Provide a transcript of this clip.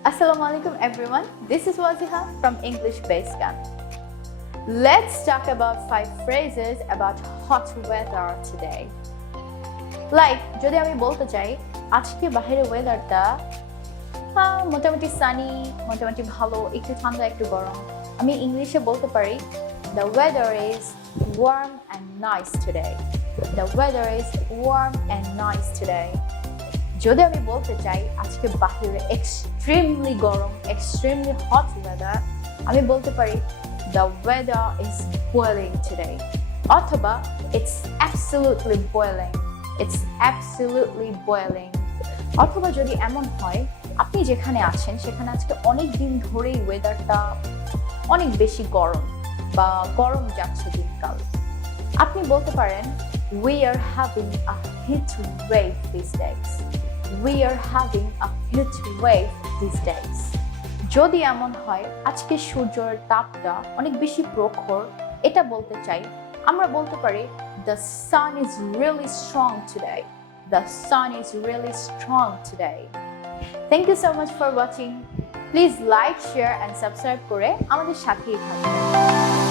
Assalamualaikum everyone. This is Waziha from English Base Camp. Let's talk about 5 phrases about hot weather today. Like যদি আমি বলতে চাই আজকে বাইরের ওয়েদারটা মোটামুটি সানি, মোটামুটি ভালো, একটু ঠান্ডা একটু গরম, আমি ইংলিশে বলতে পারি The weather is warm and nice today. The weather is warm and nice today. যদি আমি বলতে চাই আজকে বাইরে এক্সট্রিমলি গরম, এক্সট্রিমলি হট ওয়েদার, আমি বলতে পারি The weather is boiling today. অথবা It's absolutely boiling. It's absolutely boiling. অথবা যদি এমন হয় আপনি যেখানে আছেন সেখানে আজকে অনেক দিন ধরেই ওয়েদারটা অনেক বেশি গরম বা গরম যাচ্ছে দিনকাল, আপনি বলতে পারেন We are having a heat wave these days. We are having a heat wave these days. যদি এমন হয় আজকে সূর্যের তাপটা অনেক বেশি প্রখর, এটা বলতে চাই আমরা বলতে পারি The sun is really strong today. The sun is really strong today. Thank you so much for watching. Please like, share and subscribe করে আমাদের সাথেই থাকবেন।